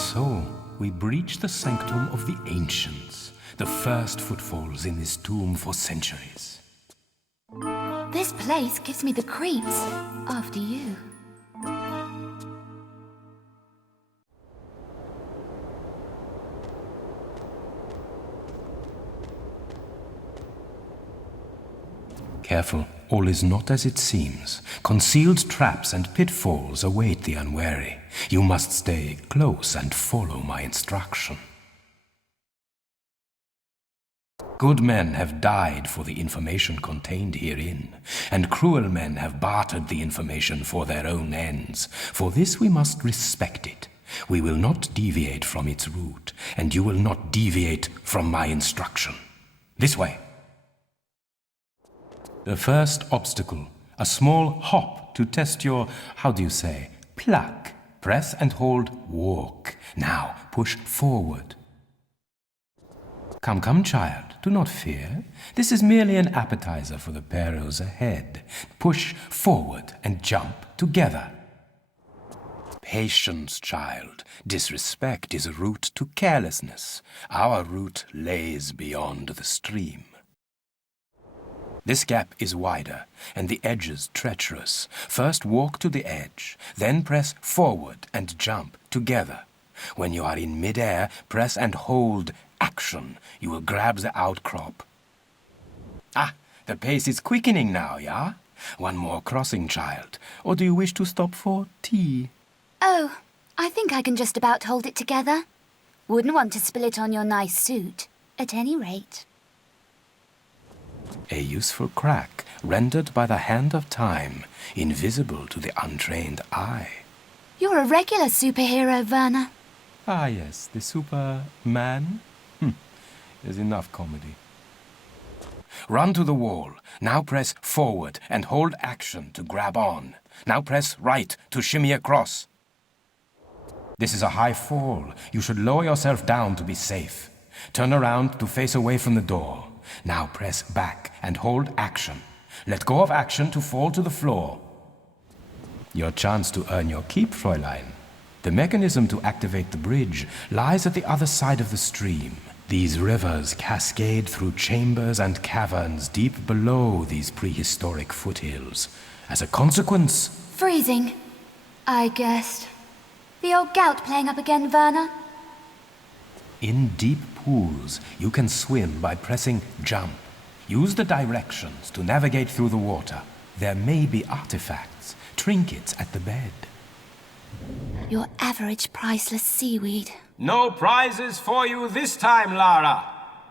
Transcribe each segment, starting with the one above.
so, we breach the sanctum of the ancients, the first footfalls in this tomb for centuries. This place gives me the creeps, after you. Careful, all is not as it seems. Concealed traps and pitfalls await the unwary. You must stay close and follow my instruction. Good men have died for the information contained herein, and cruel men have bartered the information for their own ends. For this we must respect it. We will not deviate from its route, and you will not deviate from my instruction. This way. The first obstacle, a small hop to test your, how do you say, pluck. Press and hold walk. Now push forward. Come, come, child, do not fear. This is merely an appetizer for the perils ahead. Push forward and jump together. Patience, child. Disrespect is a route to carelessness. Our route lays beyond the stream. This gap is wider, and the edges treacherous. First walk to the edge, then press forward and jump together. When you are in midair, press and hold action. You will grab the outcrop. Ah, the pace is quickening now, yeah? One more crossing, child. Or do you wish to stop for tea? Oh, I think I can just about hold it together. Wouldn't want to spill it on your nice suit, at any rate. A useful crack, rendered by the hand of time, invisible to the untrained eye. You're a regular superhero, Werner. Ah, yes, the Superman. There's enough comedy. Run to the wall. Now press forward and hold action to grab on. Now press right to shimmy across. This is a high fall. You should lower yourself down to be safe. Turn around to face away from the door. Now press back and hold action. Let go of action to fall to the floor. Your chance to earn your keep, Fräulein. The mechanism to activate the bridge lies at the other side of the stream. These rivers cascade through chambers and caverns deep below these prehistoric foothills. As a consequence... Freezing, I guessed. The old gout playing up again, Werner? In deep pools, you can swim by pressing jump. Use the directions to navigate through the water. There may be artifacts, trinkets at the bed. Your average priceless seaweed. No prizes for you this time, Lara.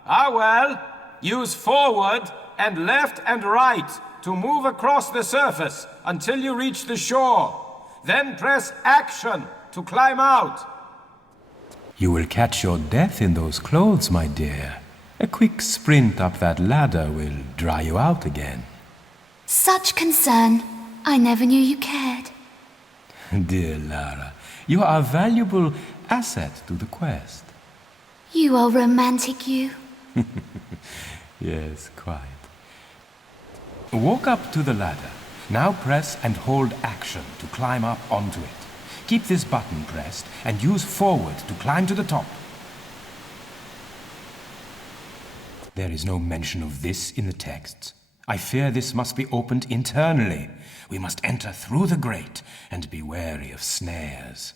Ah well, use forward and left and right to move across the surface until you reach the shore. Then press action to climb out. You will catch your death in those clothes, my dear. A quick sprint up that ladder will dry you out again. Such concern. I never knew you cared. Dear Lara, you are a valuable asset to the quest. You are romantic, you. Yes, quite. Walk up to the ladder. Now press and hold action to climb up onto it. Keep this button pressed and use forward to climb to the top. There is no mention of this in the texts. I fear this must be opened internally. We must enter through the grate and be wary of snares.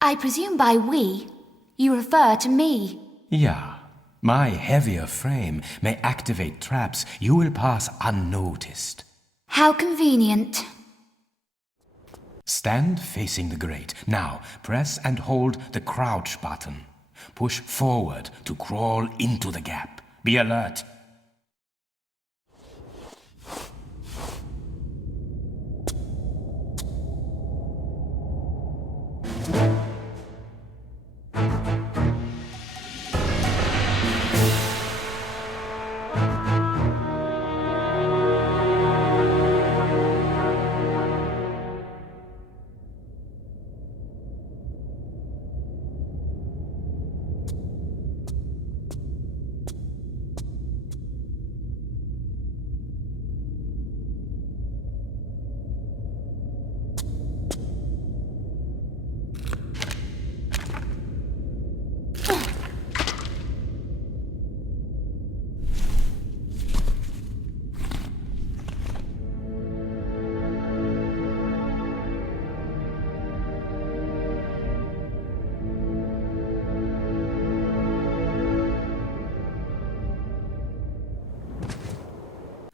I presume by we, you refer to me. Yeah. My heavier frame may activate traps you will pass unnoticed. How convenient. Stand facing the grate. Now, press and hold the crouch button. Push forward to crawl into the gap. Be alert.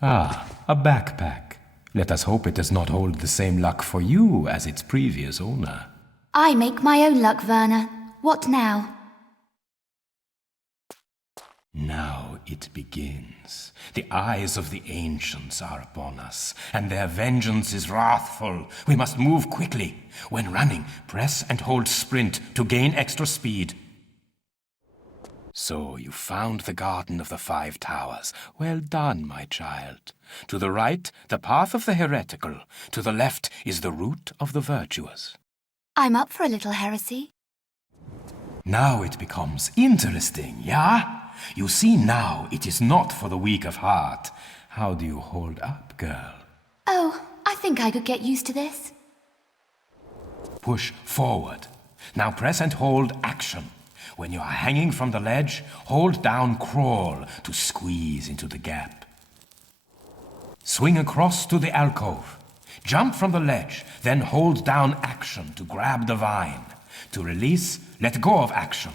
Ah, a backpack. Let us hope it does not hold the same luck for you as its previous owner. I make my own luck, Werner. What now? Now it begins. The eyes of the ancients are upon us, and their vengeance is wrathful. We must move quickly. When running, press and hold sprint to gain extra speed. So you found the Garden of the Five Towers. Well done, my child. To the right, the path of the heretical. To the left is the route of the virtuous. I'm up for a little heresy. Now it becomes interesting, yeah? You see now it is not for the weak of heart. How do you hold up, girl? Oh, I think I could get used to this. Push forward. Now press and hold action. When you are hanging from the ledge, hold down crawl to squeeze into the gap. Swing across to the alcove. Jump from the ledge, then hold down action to grab the vine. To release, let go of action.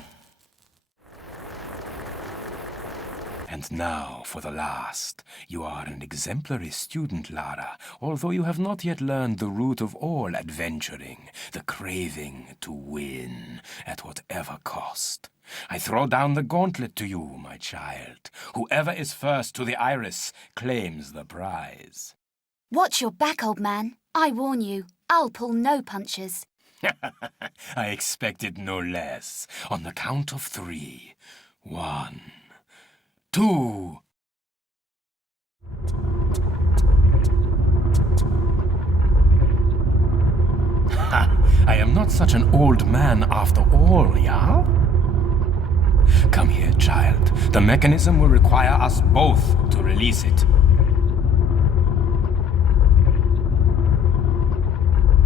And now for the last. You are an exemplary student, Lara, although you have not yet learned the root of all adventuring, the craving to win, at whatever cost. I throw down the gauntlet to you, my child. Whoever is first to the iris claims the prize. Watch your back, old man. I warn you, I'll pull no punches. I expected no less. On the count of 3. 1, 2. I am not such an old man after all, yeah? Come here, child. The mechanism will require us both to release it.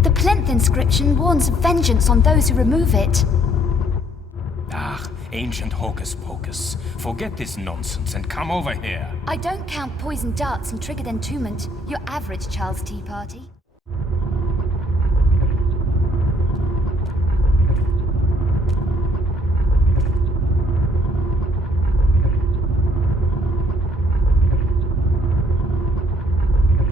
The plinth inscription warns of vengeance on those who remove it. Ah, ancient hocus pocus. Forget this nonsense and come over here. I don't count poison darts and triggered entombment. Your average Charles Tea Party.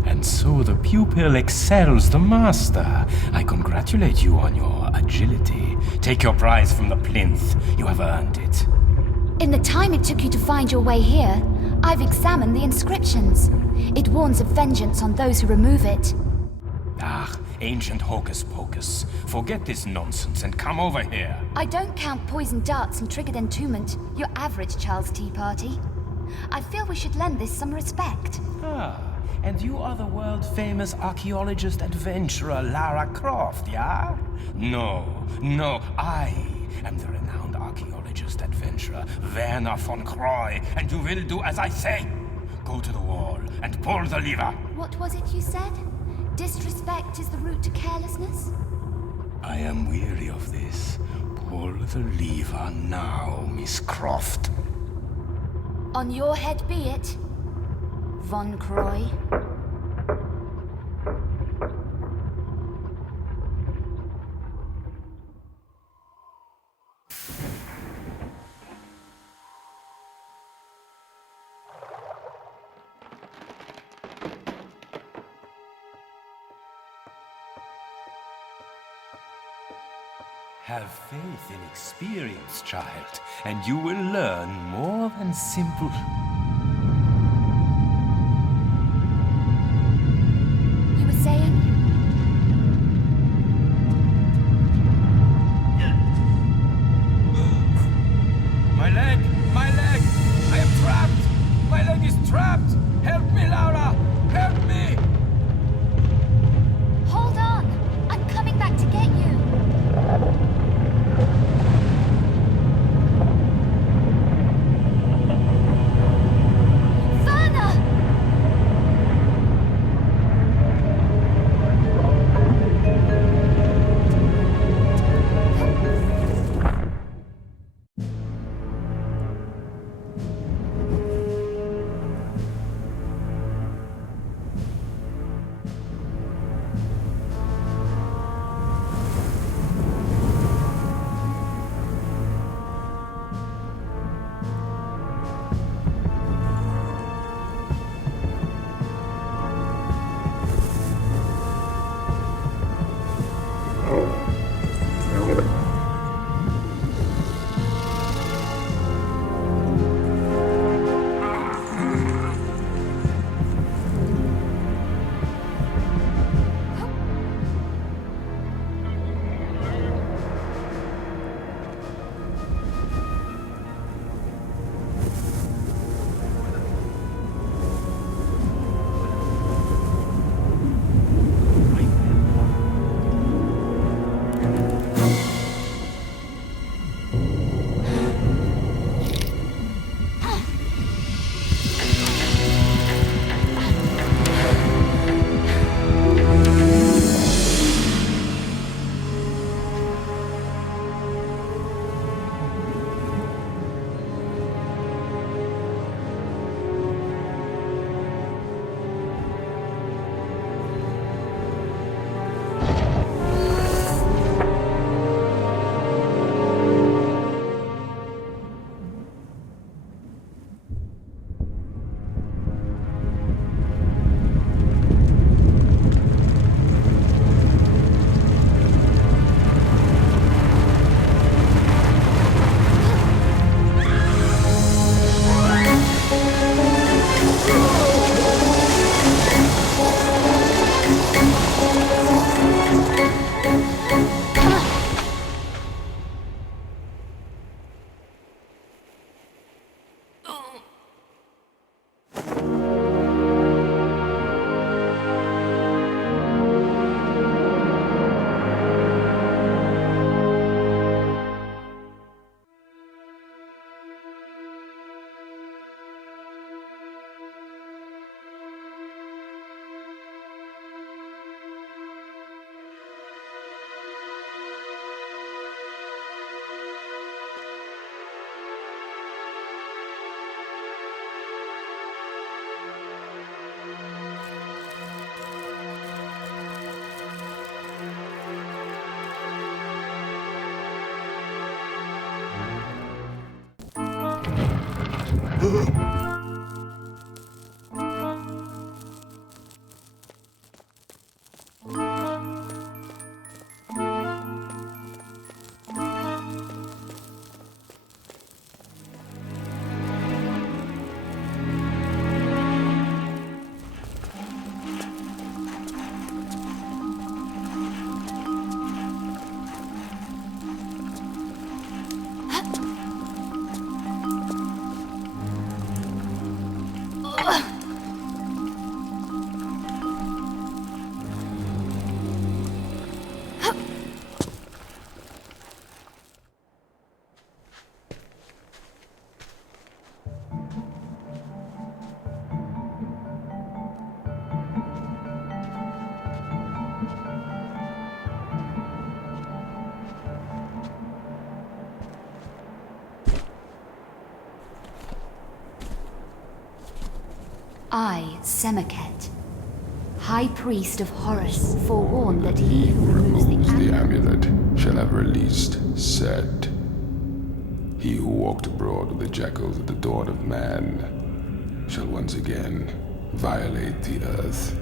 And so the pupil excels the master. I congratulate you on your agility. Take your prize from the plinth. You have earned it. In the time it took you to find your way here, I've examined the inscriptions. It warns of vengeance on those who remove it. Ah, ancient hocus pocus. Forget this nonsense and come over here. I don't count poison darts and triggered entombment. Your average Charles Tea Party. I feel we should lend this some respect. Ah, and you are the world-famous archaeologist adventurer Lara Croft, yeah? No, I am the renowned archaeologist adventurer Werner von Croy, and you will do as I say. Go to the wall and pull the lever. What was it you said? Disrespect is the route to carelessness? I am weary of this. Pull the lever now, Miss Croft. On your head be it, Von Croy. Have faith in experience, child, and you will learn more than simple... You were saying? My leg! My leg! I am trapped! My leg is trapped! Help me, Lara! Help me! Hold on! I'm coming back to get you! I, Semiket, High Priest of Horus, forewarn that he who removes the the amulet shall have released Set. He who walked abroad with the jackals at the dawn of man shall once again violate the earth.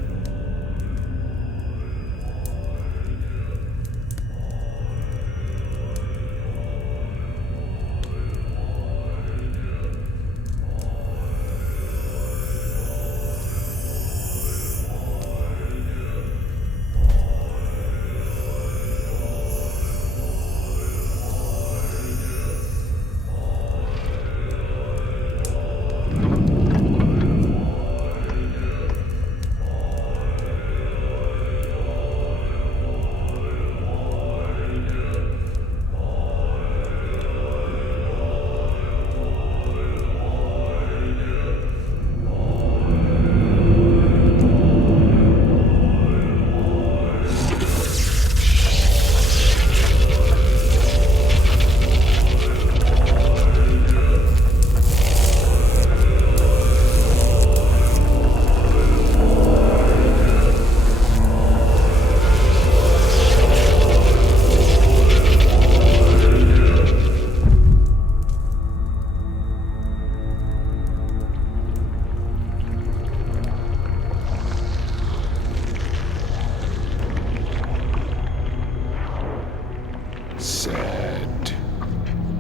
Set,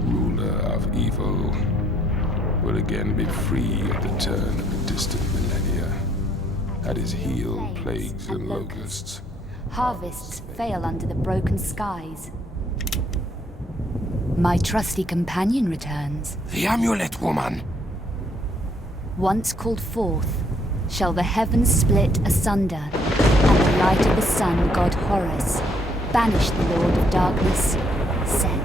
ruler of evil, will again be free at the turn of the distant millennia. At his heel, plagues and locusts. harvests fail under the broken skies. My trusty companion returns. The amulet, woman! Once called forth, shall the heavens split asunder, and the light of the sun, god Horus, banish the Lord of Darkness, Set.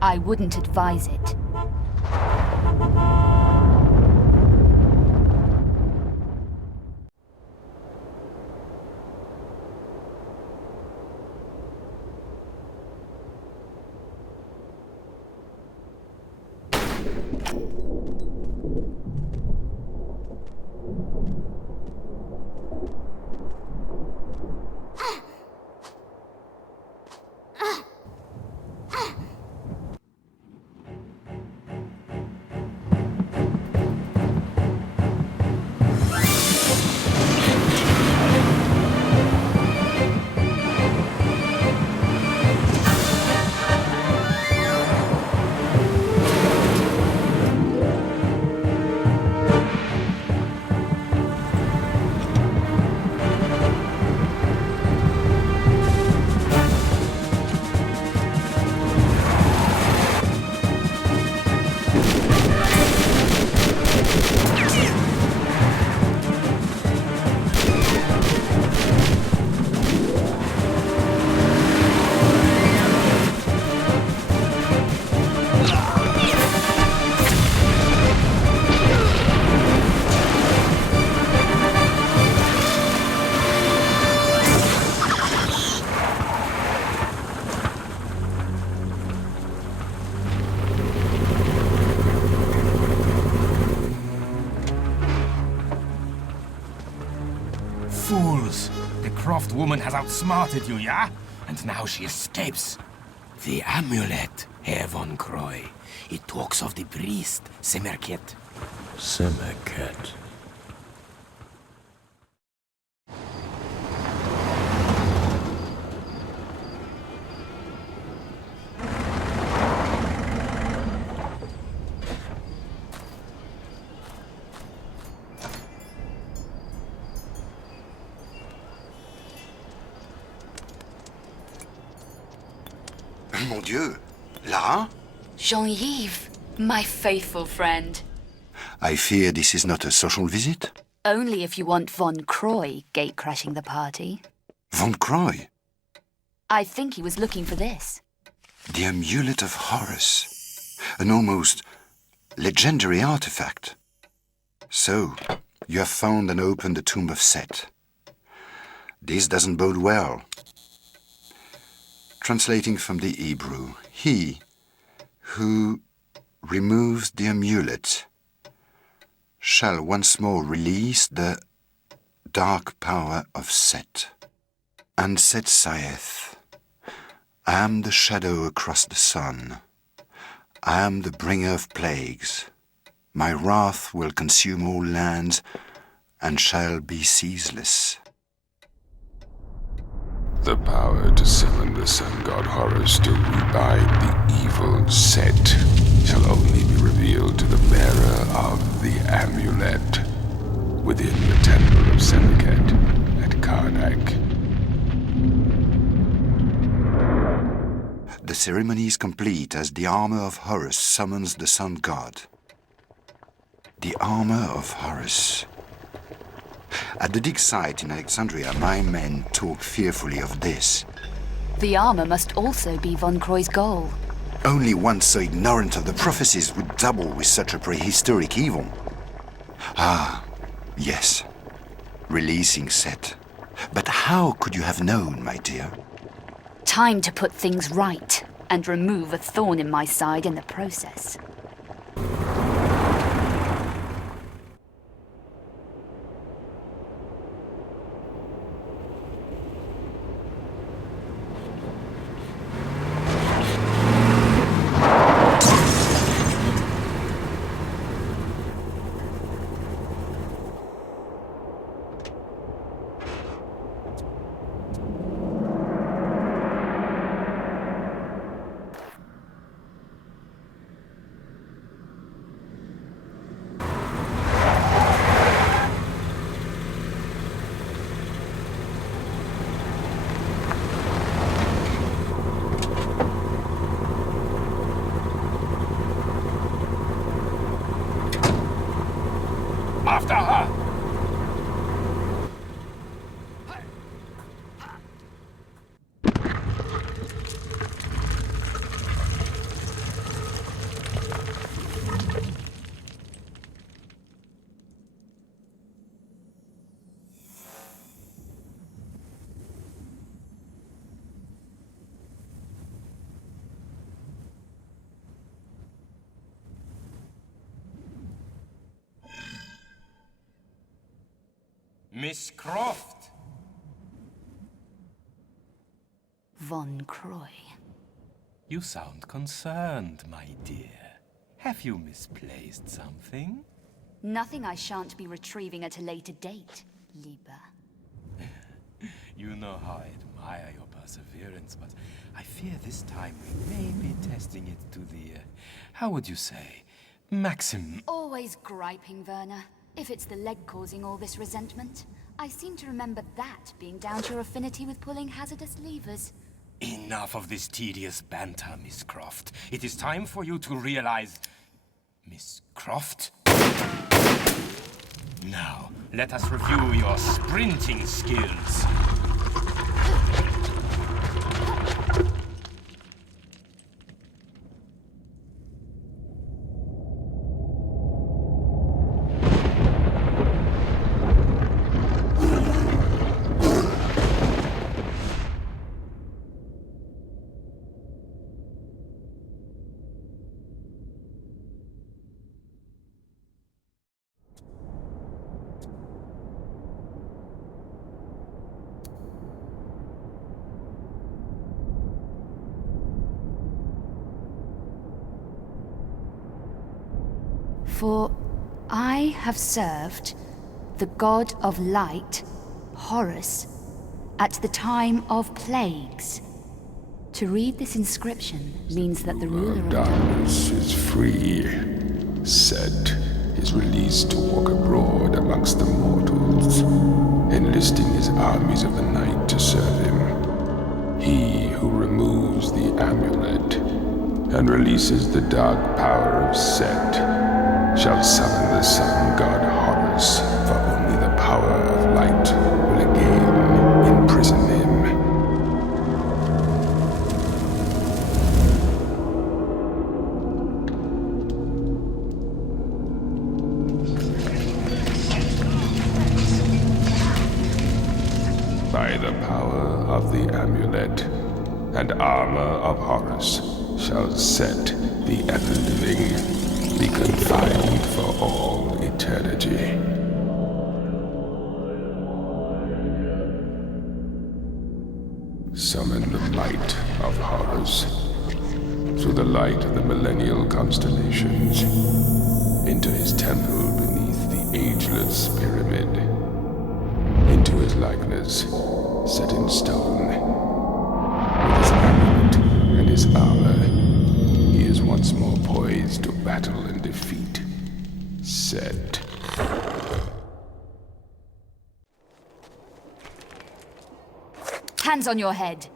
I wouldn't advise it. The Croft woman has outsmarted you, yeah? And now she escapes. The amulet, Herr von Croy. It talks of the priest, Semerket. Semerket. Mon Dieu! Lara? Jean-Yves, my faithful friend. I fear this is not a social visit? Only if you want Von Croy gate-crashing the party. Von Croy? I think he was looking for this. The Amulet of Horus. An almost legendary artifact. So, you have found and opened the tomb of Set. This doesn't bode well. Translating from the Hebrew, he who removes the amulet shall once more release the dark power of Set. And Set saith, I am the shadow across the sun. I am the bringer of plagues. My wrath will consume all lands and shall be ceaseless. The power to summon the sun god Horus to rebind the evil Set shall only be revealed to the bearer of the amulet within the temple of Semerket at Karnak. The ceremony is complete as the armor of Horus summons the sun god. The armor of Horus. At the dig site in Alexandria, my men talk fearfully of this. The armor must also be Von Croy's goal. Only one so ignorant of the prophecies would dabble with such a prehistoric evil. Ah, yes. Releasing Set. But how could you have known, my dear? Time to put things right and remove a thorn in my side in the process. After her! Miss Croft! Von Croy. You sound concerned, my dear. Have you misplaced something? Nothing I shan't be retrieving at a later date, Lieber. You know how I admire your perseverance, but I fear this time we may be testing it to the, how would you say, maximum. Always griping, Werner. If it's the leg causing all this resentment, I seem to remember that being down to your affinity with pulling hazardous levers. Enough of this tedious banter, Miss Croft. It is time for you to realize... Miss Croft? Now, let us review your sprinting skills. For I have served the god of light, Horus, at the time of plagues. To read this inscription means that the ruler of Darkness is free. Set is released to walk abroad amongst the mortals, enlisting his armies of the night to serve him. He who removes the amulet and releases the dark power of Set shall summon the sun god Horus, for only the power of light will again imprison him. By the power of the amulet and armor of Horus shall Set, the ever-living, be confined for all eternity. Summon the light of Horus through the light of the millennial constellations into his temple beneath the ageless pyramid, into his likeness set in stone. With his amulet and his armor, he is once more poised to battle and defeat Set. Hands on your head.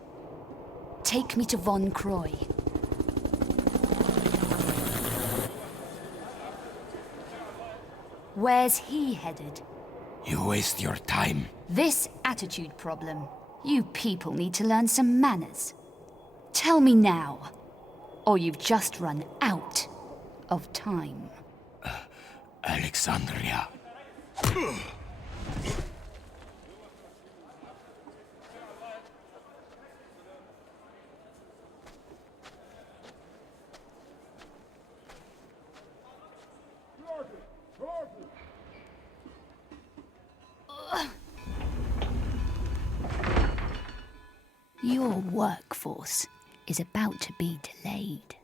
Take me to Von Croy. Where's he headed? You waste your time. This attitude problem. You people need to learn some manners. Tell me now, or you've just run out of time. Alexandria. Your workforce is about to be delayed.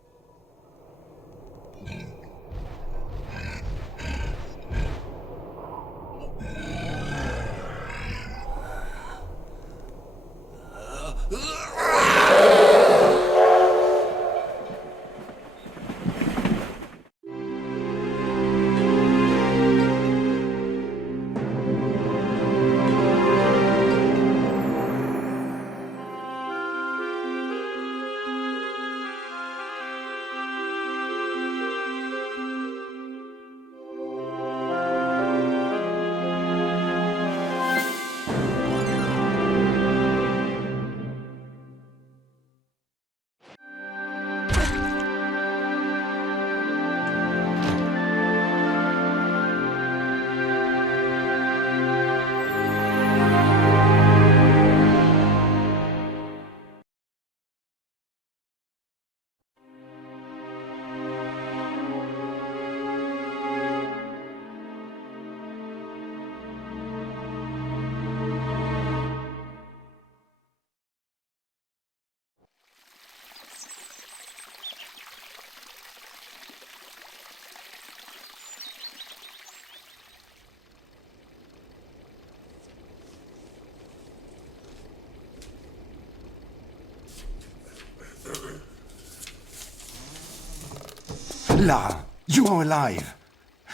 Lara, you are alive.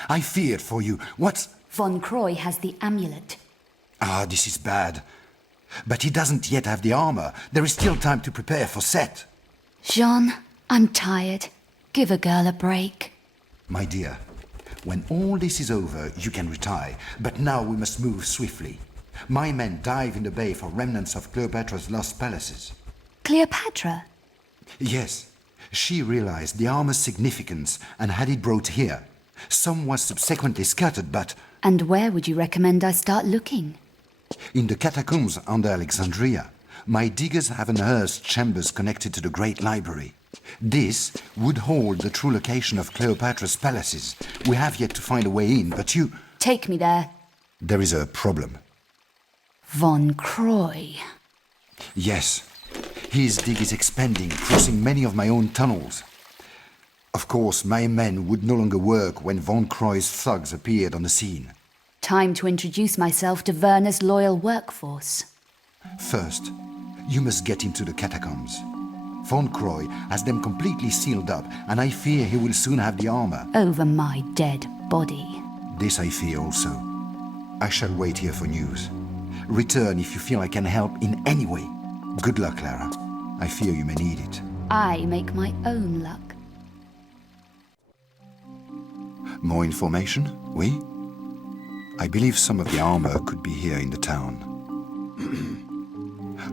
I feared for you. What's... Von Croy has the amulet. Ah, this is bad. But he doesn't yet have the armor. There is still time to prepare for Set. Jean, I'm tired. Give a girl a break. My dear, when all this is over, you can retire. But now we must move swiftly. My men dive in the bay for remnants of Cleopatra's lost palaces. Cleopatra? Yes. She realized the armor's significance and had it brought here. Some was subsequently scattered, but... And where would you recommend I start looking? In the catacombs under Alexandria, my diggers have unearthed chambers connected to the Great Library. This would hold the true location of Cleopatra's palaces. We have yet to find a way in, but you... Take me there. There is a problem. Von Croy. Yes. His dig is expanding, crossing many of my own tunnels. Of course, my men would no longer work when Von Croy's thugs appeared on the scene. Time to introduce myself to Werner's loyal workforce. First, you must get into the catacombs. Von Croy has them completely sealed up, and I fear he will soon have the armor. Over my dead body. This I fear also. I shall wait here for news. Return if you feel I can help in any way. Good luck, Lara. I fear you may need it. I make my own luck. More information? Oui? I believe some of the armor could be here in the town.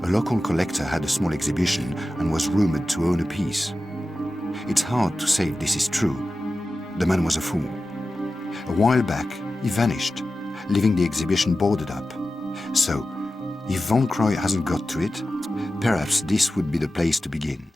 A local collector had a small exhibition and was rumored to own a piece. It's hard to say if this is true. The man was a fool. A while back, he vanished, leaving the exhibition boarded up. So, if Von Croy hasn't got to it, perhaps this would be the place to begin.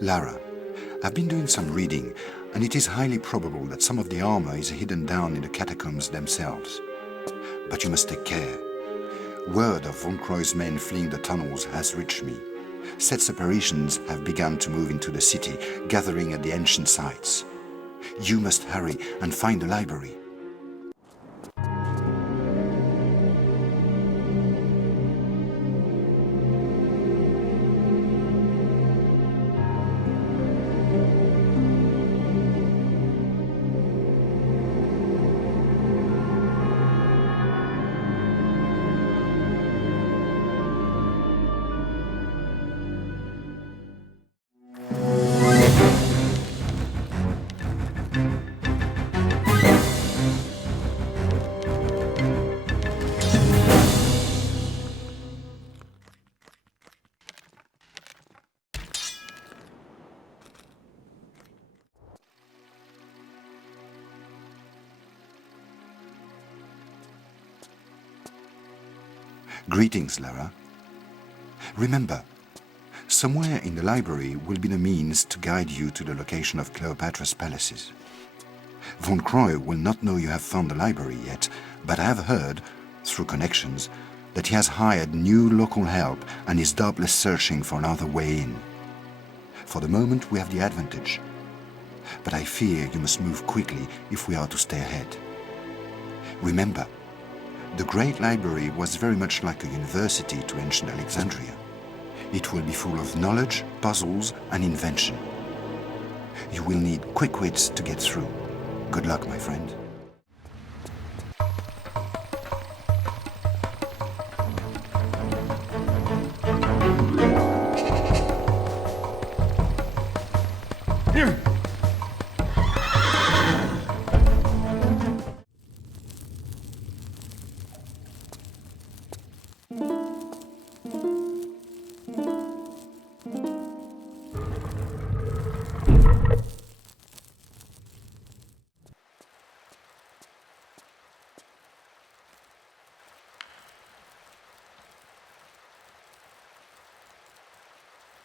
Lara, I've been doing some reading, and it is highly probable that some of the armor is hidden down in the catacombs themselves. But you must take care. Word of Von Croy's men fleeing the tunnels has reached me. Set separations have begun to move into the city, gathering at the ancient sites. You must hurry and find the library. Greetings, Lara. Remember, somewhere in the library will be the means to guide you to the location of Cleopatra's palaces. Von Croy will not know you have found the library yet, but I have heard, through connections, that he has hired new local help and is doubtless searching for another way in. For the moment, we have the advantage. But I fear you must move quickly if we are to stay ahead. Remember, the Great Library was very much like a university to ancient Alexandria. It will be full of knowledge, puzzles, and invention. You will need quick wits to get through. Good luck, my friend.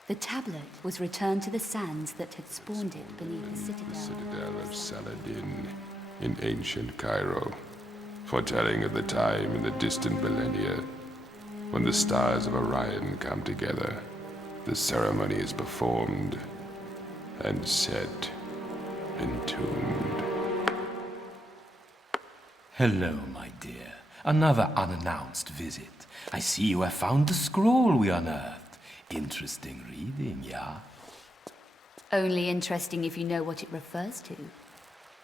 The tablet was returned to the sands that had spawned it beneath the citadel. Citadel of Saladin in ancient Cairo, foretelling of the time in the distant millennia when the stars of Orion come together. The ceremony is performed and set, entombed. Hello, my dear. Another unannounced visit. I see you have found the scroll we unearthed. Interesting reading, yeah? Only interesting if you know what it refers to.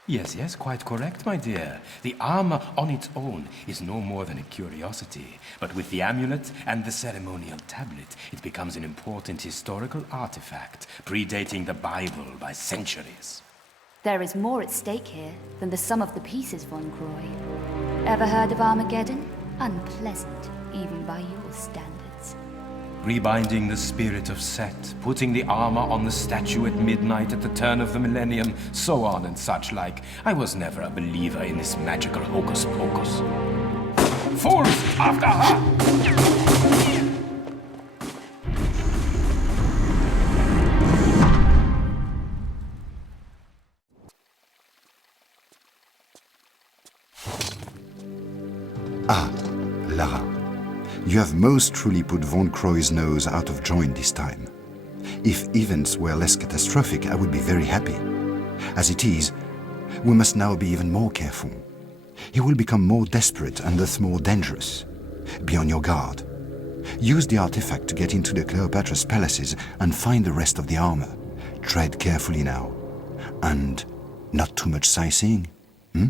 Yes, quite correct, my dear. The armor on its own is no more than a curiosity, but with the amulet and the ceremonial tablet, it becomes an important historical artifact, predating the Bible by centuries. There is more at stake here than the sum of the pieces, Von Croy. Ever heard of Armageddon? Unpleasant, even by your standards. Rebinding the spirit of Set, putting the armor on the statue at midnight at the turn of the millennium, so on and such like. I was never a believer in this magical hocus pocus. Fools, after her! Ah, Lara. You have most truly put Von Croy's nose out of joint this time. If events were less catastrophic, I would be very happy. As it is, we must now be even more careful. He will become more desperate and thus more dangerous. Be on your guard. Use the artifact to get into the Cleopatra's palaces and find the rest of the armor. Tread carefully now. And not too much sightseeing, hmm?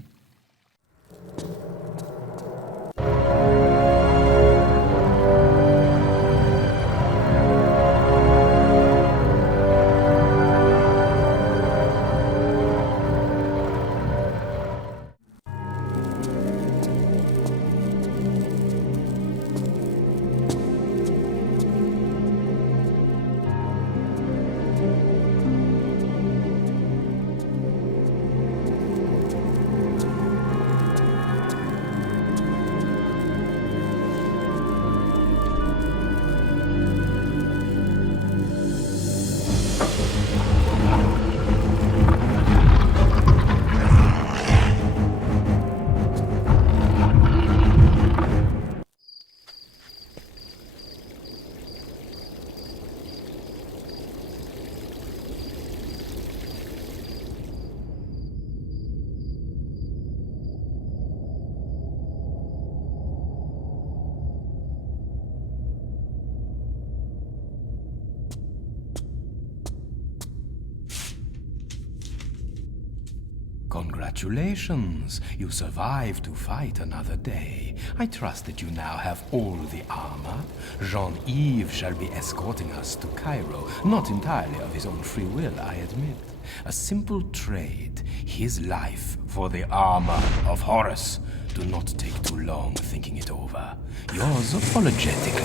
Congratulations! You survived to fight another day. I trust that you now have all the armor. Jean-Yves shall be escorting us to Cairo, not entirely of his own free will, I admit. A simple trade, his life for the armor of Horus. Do not take too long thinking it over. Yours apologetically,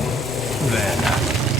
Werner.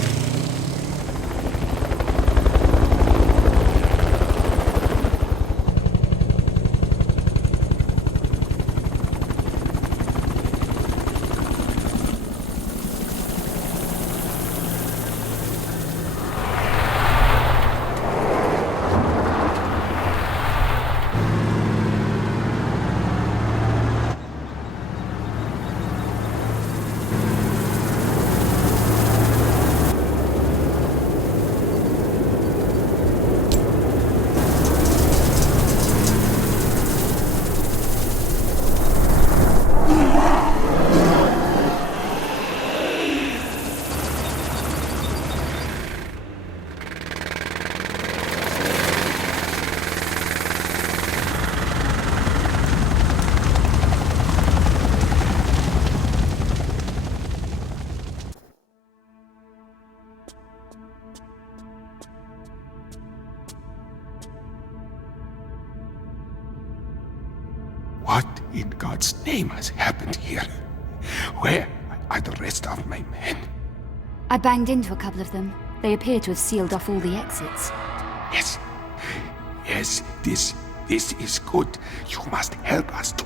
What in God's name has happened here? Where are the rest of my men? I banged into a couple of them. They appear to have sealed off all the exits. Yes. Yes, this is good. You must help us to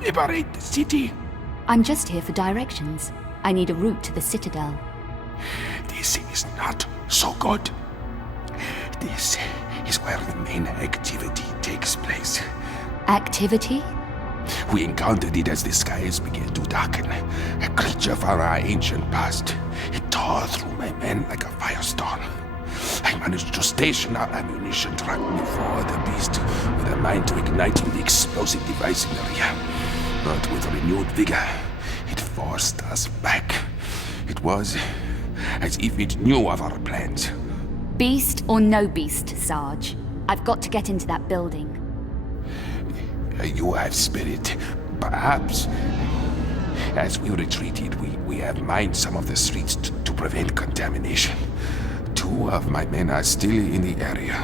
liberate the city. I'm just here for directions. I need a route to the Citadel. This is not so good. This is where the main activity takes place. Activity? We encountered it as the skies began to darken. A creature from our ancient past. It tore through my men like a firestorm. I managed to station our ammunition truck before the beast, with a mind to igniting the explosive device in the rear. But with renewed vigor, it forced us back. It was as if it knew of our plans. Beast or no beast, Sarge. I've got to get into that building. You have spirit. Perhaps. As we retreated, we have mined some of the streets to prevent contamination. 2 Two of my men are still in the area,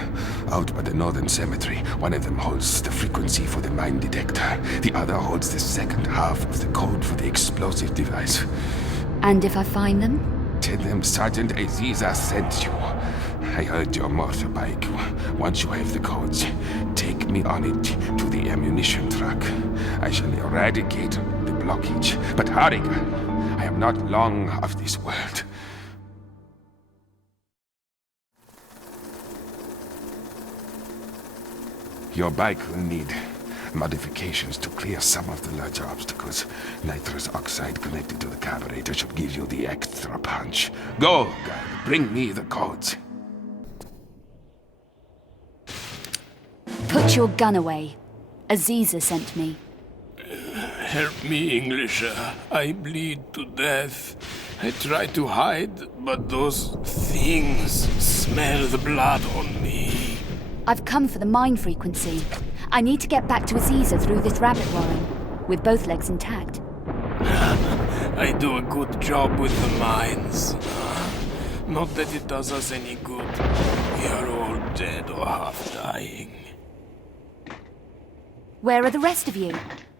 out by the northern cemetery. One of them holds the frequency for the mine detector. The other holds the second half of the code for the explosive device. And if I find them? Tell them Sergeant Aziza sent you. I heard your motorbike. Once you have the codes, take me on it to the ammunition truck. I shall eradicate the blockage. But hurry, I am not long of this world. Your bike will need modifications to clear some of the larger obstacles. Nitrous oxide connected to the carburetor should give you the extra punch. Go, guy, bring me the codes. Put your gun away. Aziza sent me. Help me, Englisher. I bleed to death. I try to hide, but those things smell the blood on me. I've come for the mine frequency. I need to get back to Aziza through this rabbit warren, with both legs intact. I do a good job with the mines. Not that it does us any good. We are all dead or half dying. Where are the rest of you?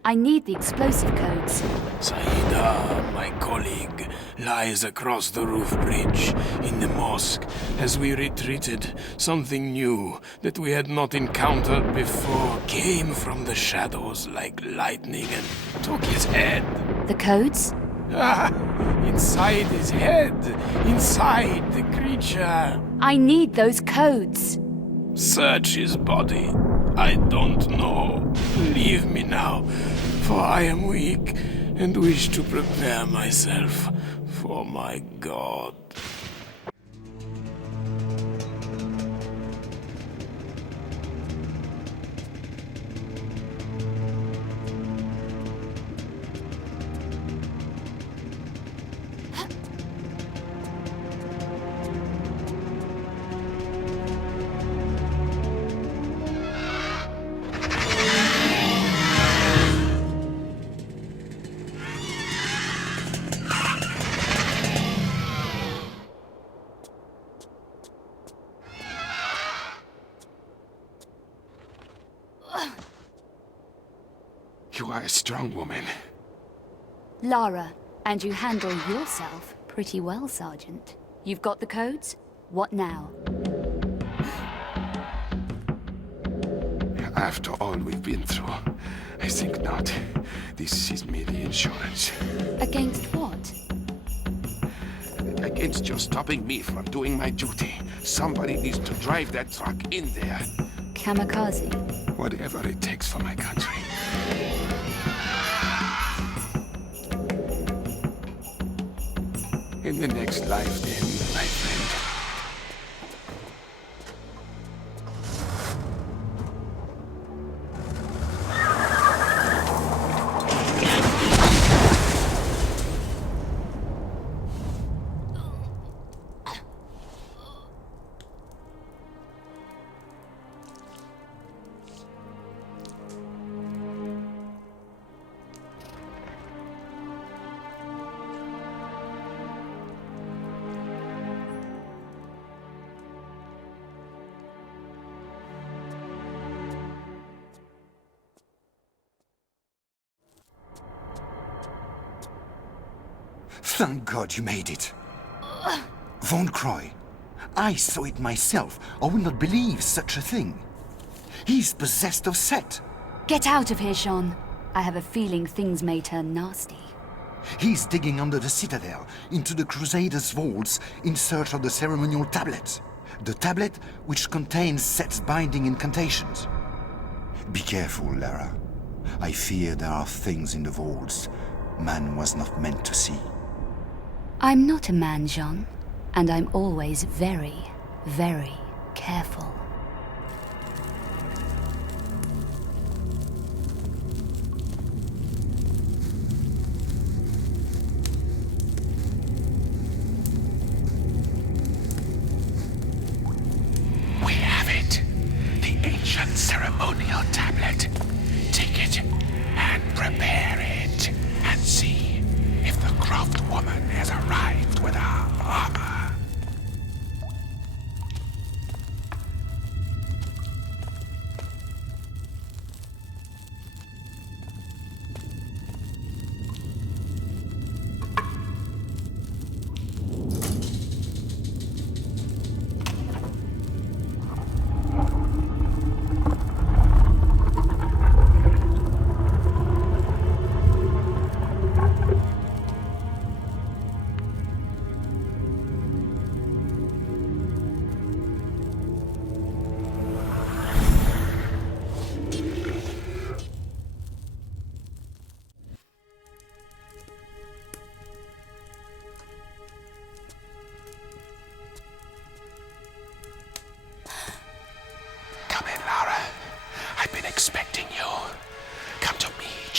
I need the explosive codes. Saida, my colleague, lies across the roof bridge in the mosque. As we retreated, something new that we had not encountered before came from the shadows like lightning and took his head. The codes? Ah, inside his head, inside the creature. I need those codes. Search his body. I don't know. Leave me now, for I am weak and wish to prepare myself for my god. You are a strong woman. Lara, and you handle yourself pretty well, Sergeant. You've got the codes? What now? After all we've been through, I think not. This is merely insurance. Against what? Against your stopping me from doing my duty. Somebody needs to drive that truck in there. Kamikaze. Whatever it takes for my country. In the next life, then, my friend. Thank God you made it. Von Croy, I saw it myself. I would not believe such a thing. He's possessed of Set. Get out of here, Sean. I have a feeling things may turn nasty. He's digging under the citadel, into the Crusaders' vaults, in search of the ceremonial tablet. The tablet which contains Set's binding incantations. Be careful, Lara. I fear there are things in the vaults man was not meant to see. I'm not a man, Jean, and I'm always very, very careful. We have it. The ancient ceremonial tablet. Take it and prepare it. And see if the Croft woman has arrived with her armor.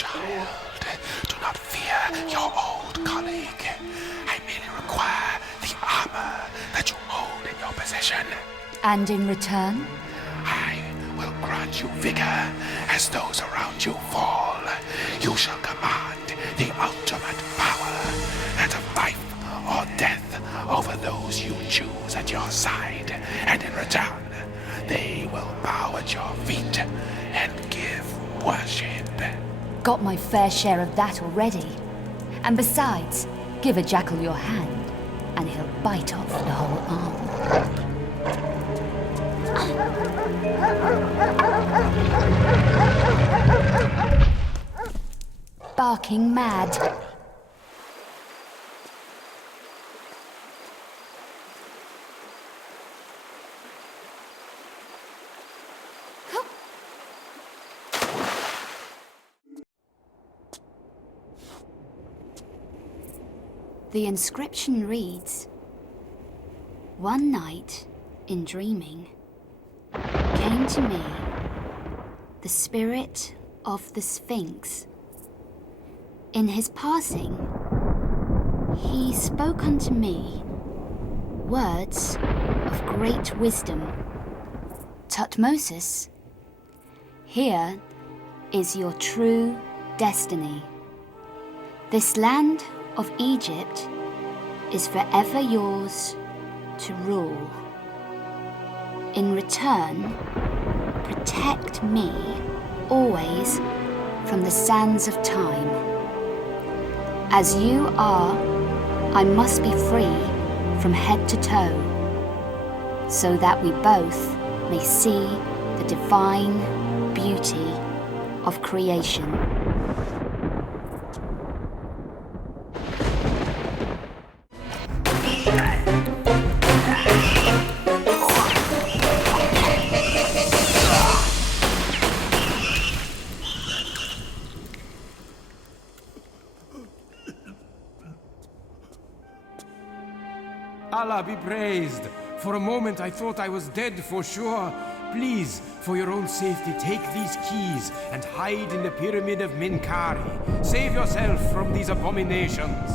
child. Do not fear your old colleague. I merely require the armor that you hold in your possession. And in return? I will grant you vigor as those around you fall. You shall command the ultimate power, that of life or death, over those you choose at your side. And in return, they will bow at your feet and give worship. Got my fair share of that already. And besides, give a jackal your hand, and he'll bite off the whole arm. Barking mad. The inscription reads, "One night, in dreaming, came to me the spirit of the Sphinx. In his passing, he spoke unto me words of great wisdom. Tutmosis, here is your true destiny. This land of Egypt is forever yours to rule. In return, protect me always from the sands of time. As you are, I must be free from head to toe, so that we both may see the divine beauty of creation." Allah be praised. For a moment I thought I was dead for sure. Please, for your own safety, take these keys and hide in the pyramid of Minkari. Save yourself from these abominations.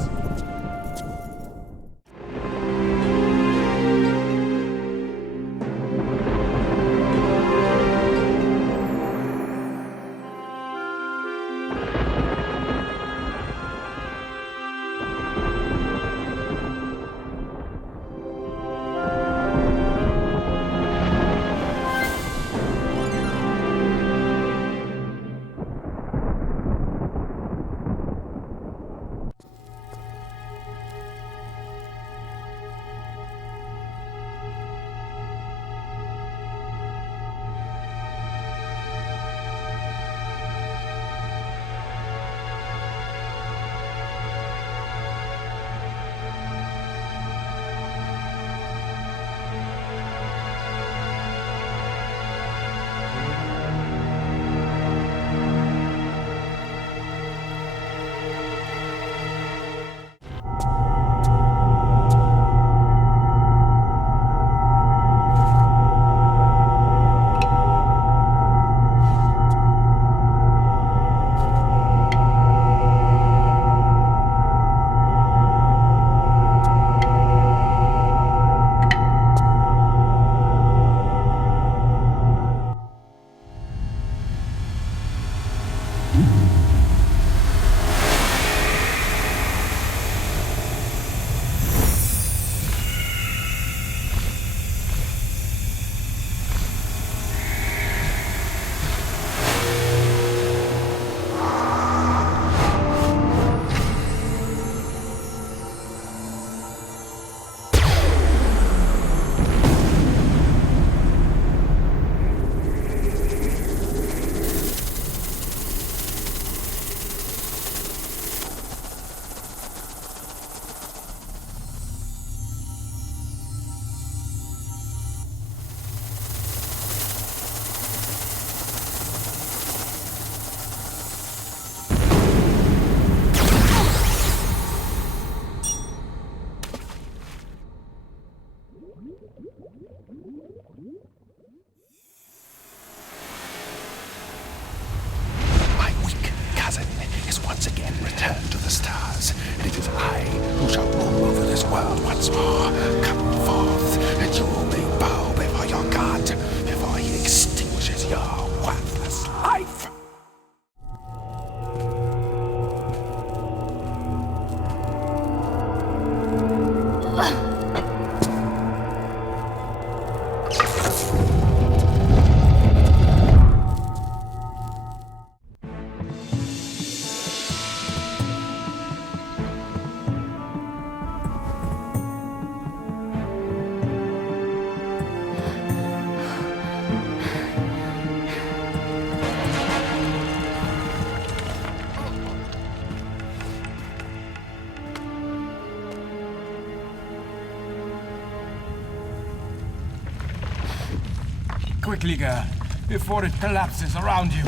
Quickly, girl, before it collapses around you.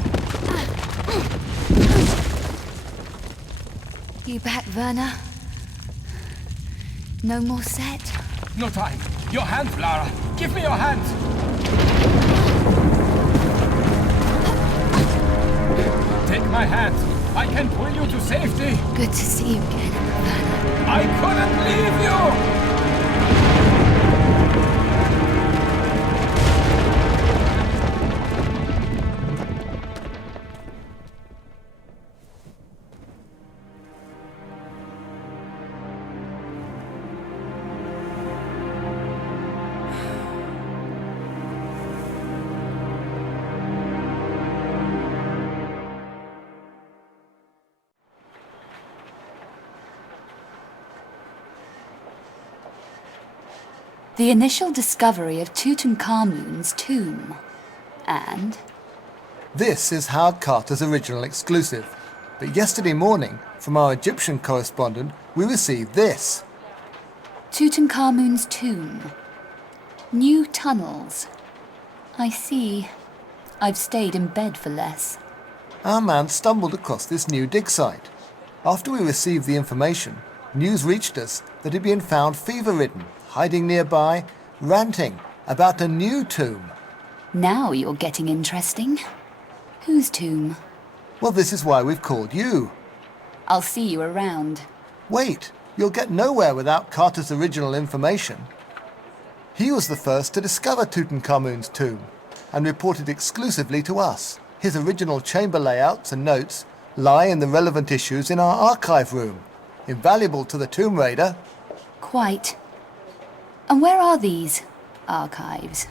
You back, Werner? No more set? No time. Your hand, Lara. Give me your hand. Take my hand. I can pull you to safety. Good to see you again, Werner. I couldn't leave you! The initial discovery of Tutankhamun's tomb. And? This is Howard Carter's original exclusive. But yesterday morning, from our Egyptian correspondent, we received this. Tutankhamun's tomb. New tunnels. I see. I've stayed in bed for less. Our man stumbled across this new dig site. After we received the information, news reached us that he'd been found fever-ridden, hiding nearby, ranting about a new tomb. Now you're getting interesting. Whose tomb? Well, this is why we've called you. I'll see you around. Wait, you'll get nowhere without Carter's original information. He was the first to discover Tutankhamun's tomb and reported exclusively to us. His original chamber layouts and notes lie in the relevant issues in our archive room, invaluable to the tomb raider. Quite. And where are these archives?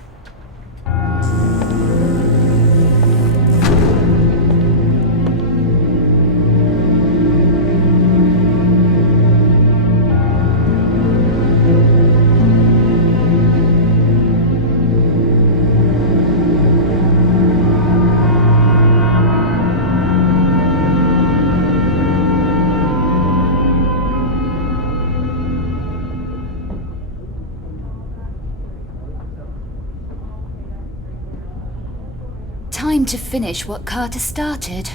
Time to finish what Carter started.